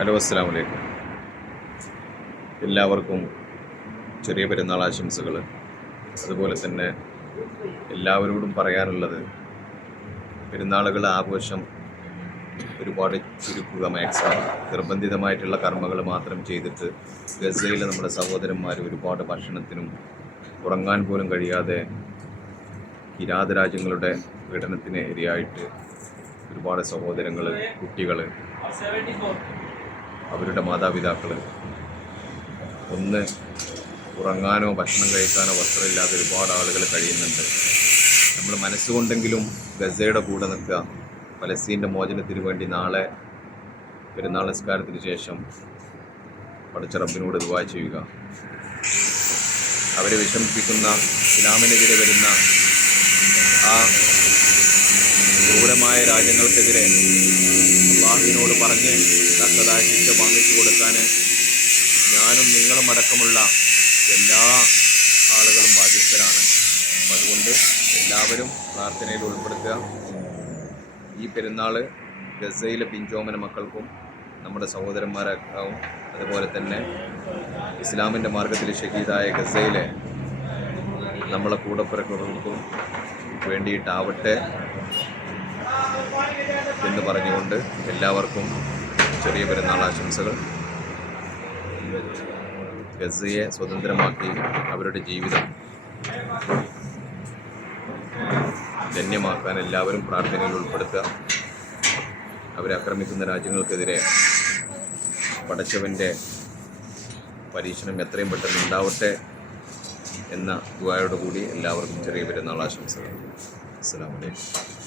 Hello, അസ്സലാമു അലൈക്കും. എല്ലാവർക്കും ചെറിയ പെരുന്നാൾ ആശംസകൾ. അതുപോലെ തന്നെ എല്ലാവരോടും പറയാനുള്ളത്, പെരുന്നാളുകൾ ആഘോഷം ഒരുപാട് ചുരുക്കുക. മാക്സിമം നിർബന്ധിതമായിട്ടുള്ള കർമ്മങ്ങൾ മാത്രം ചെയ്തിട്ട് ഗസയിലെ നമ്മുടെ സഹോദരന്മാർ ഒരുപാട് ഭക്ഷണത്തിനും ഉറങ്ങാൻ പോലും കഴിയാതെ കിരാതരാജ്യങ്ങളുടെ പീഡനത്തിന് ഇരയായിട്ട് ഒരുപാട് സഹോദരങ്ങൾ, കുട്ടികൾ, അവരുടെ മാതാപിതാക്കൾ ഒന്ന് ഉറങ്ങാനോ ഭക്ഷണം കഴിക്കാനോ വസ്ത്രമില്ലാതെ ഒരുപാട് ആളുകൾ കഴിയുന്നുണ്ട്. നമ്മൾ മനസ്സുകൊണ്ടെങ്കിലും ഗസയുടെ കൂടെ നിൽക്കുക. ഫലസ്തീൻ്റെ മോചനത്തിന് വേണ്ടി നാളെ പെരുന്നാൾ നിസ്കാരത്തിന് ശേഷം പടച്ച റബ്ബിനോട് ദുആ ചെയ്യുക. അവരെ വിഷമിപ്പിക്കുന്ന, ഇസ്ലാമിനെതിരെ വരുന്ന ആ ക്രൂരമായ രാജ്യങ്ങൾക്കെതിരെ അള്ളാഹുവിനോട് പറഞ്ഞ് തക്കതായ ശിക്ഷ വാങ്ങിച്ചു കൊടുക്കാൻ ഞാനും നിങ്ങളും അടക്കമുള്ള എല്ലാ ആളുകളും ബാധ്യസ്ഥരാണ്. അപ്പം അതുകൊണ്ട് എല്ലാവരും പ്രാർത്ഥനയിൽ ഉൾപ്പെടുത്തുക. ഈ പെരുന്നാൾ ഗസയിലെ പിഞ്ചോമന മക്കൾക്കും നമ്മുടെ സഹോദരന്മാരാവും, അതുപോലെ തന്നെ ഇസ്ലാമിൻ്റെ മാർഗത്തിൽ ഷഹീദായ ഗസയിലെ നമ്മളെ കൂടപ്പിറപ്പുകൾക്കും വേണ്ടിയിട്ടാവട്ടെ എന്ന് പറഞ്ഞുകൊണ്ട് എല്ലാവർക്കും ചെറിയ പെരുന്നാൾ ആശംസകൾ. ഗസയെ സ്വതന്ത്രമാക്കി അവരുടെ ജീവിതം ധന്യമാക്കാൻ എല്ലാവരും പ്രാർത്ഥനയിൽ ഉൾപ്പെടുത്തുക. അവരെ ആക്രമിക്കുന്ന രാജ്യങ്ങൾക്കെതിരെ പടച്ചവൻ്റെ പരീക്ഷണം എത്രയും പെട്ടെന്ന് ഉണ്ടാവട്ടെ എന്ന ദുആയോടുകൂടി എല്ലാവർക്കും ചെറിയ പെരുന്നാൾ ആശംസകൾ. അസ്സലാമു അലൈക്കും.